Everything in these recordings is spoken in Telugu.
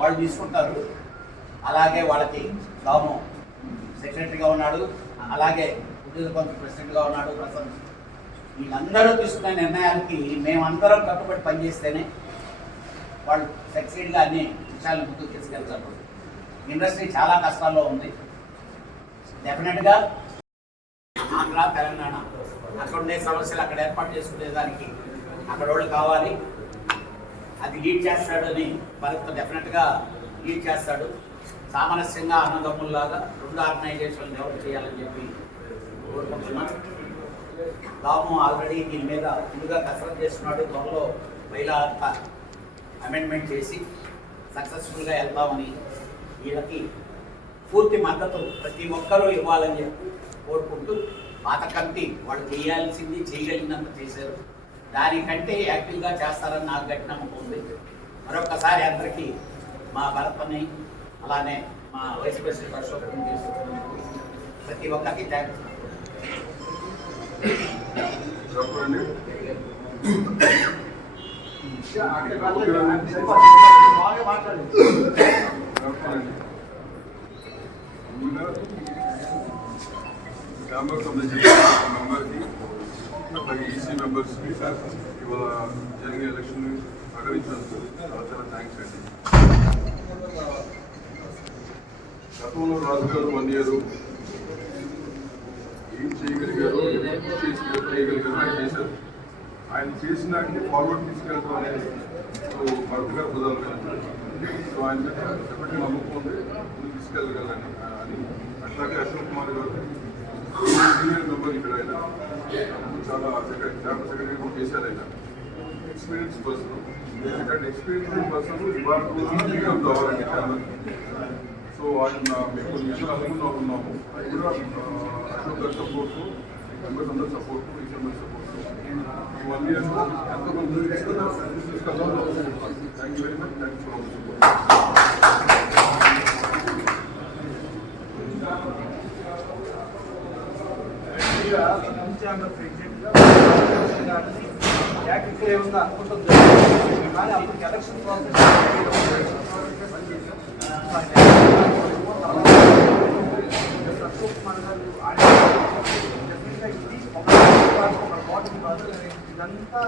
వాళ్ళు తీసుకుంటారు. అలాగే వాళ్ళకి రాము సెక్రటరీగా ఉన్నాడు, అలాగే ఉద్యోగ కౌన్సిల్ ప్రెసిడెంట్గా ఉన్నాడు ప్రస్తుతం. వీళ్ళందరూ తీసుకునే నిర్ణయాలకి మేమందరం కట్టుబడి పనిచేస్తేనే వాళ్ళు సక్సీడ్గా అన్ని విషయాలను ముందుకు తీసుకెళ్తారు. ఇండస్ట్రీ చాలా కష్టాల్లో ఉంది. డెఫినెట్గా ఆంధ్ర తెలంగాణ అక్కడ ఉండే సమస్యలు అక్కడ ఏర్పాటు చేసుకునే దానికి అక్కడ వాళ్ళు కావాలి. అది లీడ్ చేస్తాడని భరత్ డెఫినెట్గా లీడ్ చేస్తాడు. సామరస్యంగా అన్నదమ్ముల్లాగా రెండు ఆర్గనైజేషన్లు డెవలప్ చేయాలని చెప్పి కోరుకుంటున్నాను. రాము ఆల్రెడీ దీని మీద ముందుగా కసరత్తు చేస్తున్నాడు. త్వరలో మహిళా అమెండ్మెంట్ చేసి సక్సెస్ఫుల్గా వెళ్తామని వీళ్ళకి పూర్తి మద్దతు ప్రతి ఒక్కరూ ఇవ్వాలని చెప్పి కోరుకుంటూ పాత కమిటీ వాళ్ళు చేయాల్సింది చేయగలిగినంత చేశారు. దానికంటే యాక్టివ్గా చేస్తారని నాకు గట్టి నమ్మకం ఉంది. మరొకసారి అందరికీ మా భరత్ని అలానే మా వైస్ ప్రెసిడెంట్ అశోక్ ప్రతి ఒక్కరికి థ్యాంక్స్. మెంబర్స్ ఆఫ్ ద మెంబర్కి అలాగే ఈసీ మెంబర్స్కి ఇవాళ జరిగే ఎలక్షన్ సహకరించినందుకు చాలా చాలా థ్యాంక్స్ అండి. గతంలో రాజుగారు 1 year ఏం చేయగలిగారు, చేయగలిగారు చేశారు. ఆయన చేసినాన్ని ఫార్వర్డ్ తీసుకెళ్తాం అనేది భరత్ గారు ప్రధానమైన. సో ఆయన డెఫినెట్గా నమ్మకం ఉంది, ముందు తీసుకెళ్ళగలని అని. అట్లాగే అశోక్ కుమార్ గారు సీనియర్ మెంబర్ ఇక్కడ ఆయన చాలా సెక్రటరీ కూడా చేశారు. ఆయన ఎక్స్పీరియన్స్ పర్సన్, ఎందుకంటే ఎక్స్పీరియన్స్ పర్సన్ ఇవాళ కావాలండి ఛానల్. సో ఆయన మేము కొన్ని విషయాలు అనుకున్నా ఉన్నాము. అది కూడా అశోక్ గారి సపోర్టు, మెంబర్స్ అందరూ సపోర్టు, ఈ మెంబర్ సపోర్టు 1 year ఎంతమంది తీసుకెళ్తాం. Thank you very much. Thanks for all support. ఇక్కడే ఉందా అనుకుంటుంది. కానీ అప్పుడు ఎలక్షన్ ప్రాసెస్ అశోక్ కుమార్ గారు ఒక కోటకి కాదు, ఇదంతా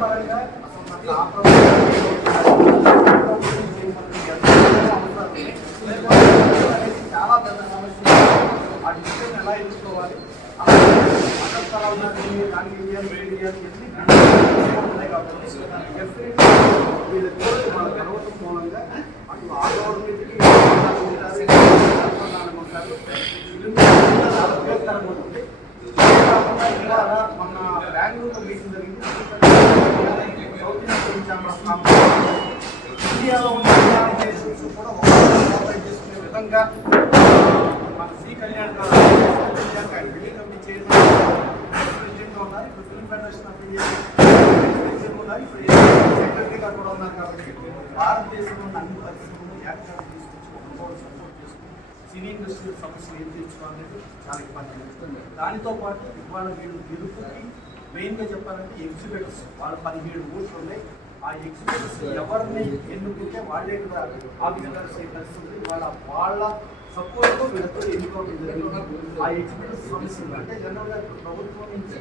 పరంగా చాలా పెద్ద సమస్య. ఆ డిసిషన్ ఎలా ఎంచుకోవాలి, అక్కడ స్థలాలు దానికి ఉన్నాయి కాబట్టి వీళ్ళతో వాళ్ళ గర్వతం మూలంగా అటు ఆ గవర్నమెంట్కి ఉంటుంది. ఇవాళ మొన్న బెంగళూరులో మీటింగ్ జరిగింది. సౌత్ ఇండియన్ ఛాంబర్ ఇండియాలో ఉన్న ఆర్గనైజేషన్స్ కూడా ఒకటి చేసుకునే విధంగా మన సి కళ్యాణ్ గారు బిల్డింగ్ కమిటీ చైర్మన్ ప్రెసిడెంట్గా ఉన్నారు. ఇప్పుడు film federation of India president ఉన్నారు. ఇప్పుడు సెక్రటరీగా కూడా ఉన్నారు. కాబట్టి భారతదేశంలో ఉన్న అన్ని పరిస్థితులను యాక్టివ్ తీసుకొచ్చి ఒకరికొకరు సపోర్ట్ చేసుకుని సినీ ఇండస్ట్రీ సమస్యలు ఏం తీర్చుకోవాలనేది చాలా ఇంపార్టెంట్. దానితో పాటు ఇవాళ వీళ్ళు గెలుపుకి మెయిన్గా చెప్పాలంటే ఎగ్జిబిటర్స్ వాళ్ళు 17 ఊళ్ళు ఉన్నాయి. ఆ ఎగ్జిబిటర్స్ ఎవరిని ఎన్నుకుంటే వాళ్ళే కూడా ఆర్గనైజర్స్ పరిస్థితుంది. వాళ్ళ సపోర్ట్తో వీళ్ళతో ఎన్నుకోవడం జరిగింది. ఆ ఎగ్జిబిటర్స్ సమస్యలు అంటే జనరల్గా ప్రభుత్వం నుంచి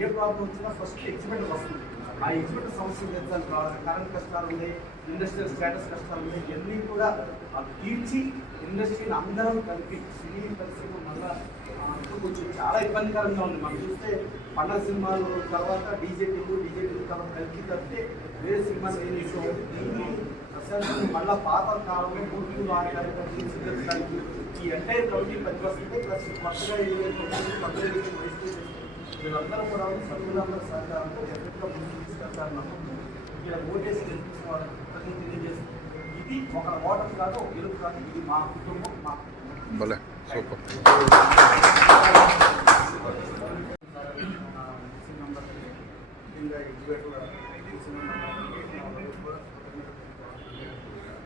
ఏ ప్రాబ్లం వచ్చినా ఫస్ట్ ఎగ్జిబిటర్ వస్తుంది. ఆ ఎగ్జిబిటర్ సమస్యలు తెచ్చాలి. కరెంట్ కష్టాలు ఉన్నాయి, ఇండస్ట్రియల్ స్టేటస్ కష్టాలు ఉన్నాయి. ఇవన్నీ కూడా తీర్చి ఇండస్ట్రీని అందరం కలిపి సినీ పరిశ్రమ మళ్ళా కొంచెం చాలా ఇబ్బందికరంగా ఉంది. మనం చూస్తే పండగ సినిమాలు తర్వాత డీజేటీలు తర్వాత కలిపి తప్పితే వేరే సినిమాలు ఏం తీసుకోవాలి. దీన్ని ప్రశాంతంగా మళ్ళీ పాత కాలంలో పూర్తి ఆడడానికి ఈ ఎంటైర్ కమిటీ 10% ప్లస్ కొత్తగా 20 వయసు వీళ్ళందరూ కూడా సభ్యులందరూ సహకారంతో ఎఫెక్ట్గా ముందుకు తీసుకెళ్తారని నమ్ముతుంది. ఇలా ఓటేసి గెలిపించిన వాళ్ళకి ప్రతి తెలియజేస్తుంది. ఇది ఒక ఓటర్ కాదు, ఒక గెలుపు కాదు, ఇది మా కుటుంబం, మా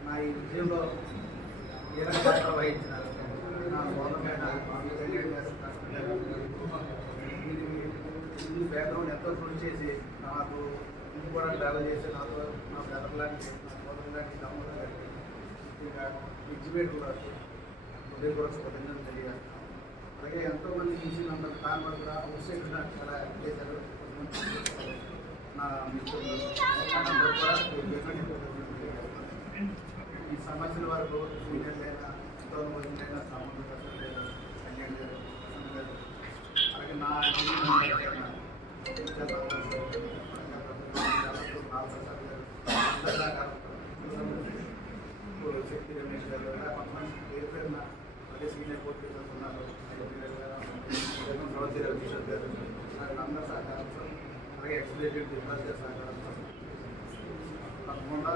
నా ఈ విజయంలో పాత్ర వహించినారు. నా సోదరమైన బ్యాక్గ్రౌండ్ ఎంతో కృషి చేసి నాకు ఇంటి కూడా ట్రావెల్ చేసి నాతో నా బ్రదర్ లాంటి నా సోదరు లాంటి తమ్ముడు లాంటి ఇంకా ఎగ్జిబిటర్ హృదయపూర్వక స్పందన తెలియజేస్తాను. అలాగే ఎంతోమంది ఈసీ మెంబర్ కాన్వర్ కూడా అవుట్సైడ్ నాకు చాలా హెల్ప్ చేశారు. నా మిత్రులు కూడా ఈ సమస్యల వరకు సీనియర్లైనా ఎంతో అనుభవమైనా సామాన్య ప్రశ్న లేదు కళ్యాణ్ గారు ప్రసన్న గారు అలాగే నా శక్తి రమేష్ గారు కొంతమంది పేరు పేరున అదే సీనియర్ కోర్టు ఉన్నారు ప్రవతి రవికిషోర్ గారు అందరూ సహకారంతో అలాగే ఎక్స్ప్లేటెడ్ దిగ్బాజ్ గారి సహకారంతో తప్పకుండా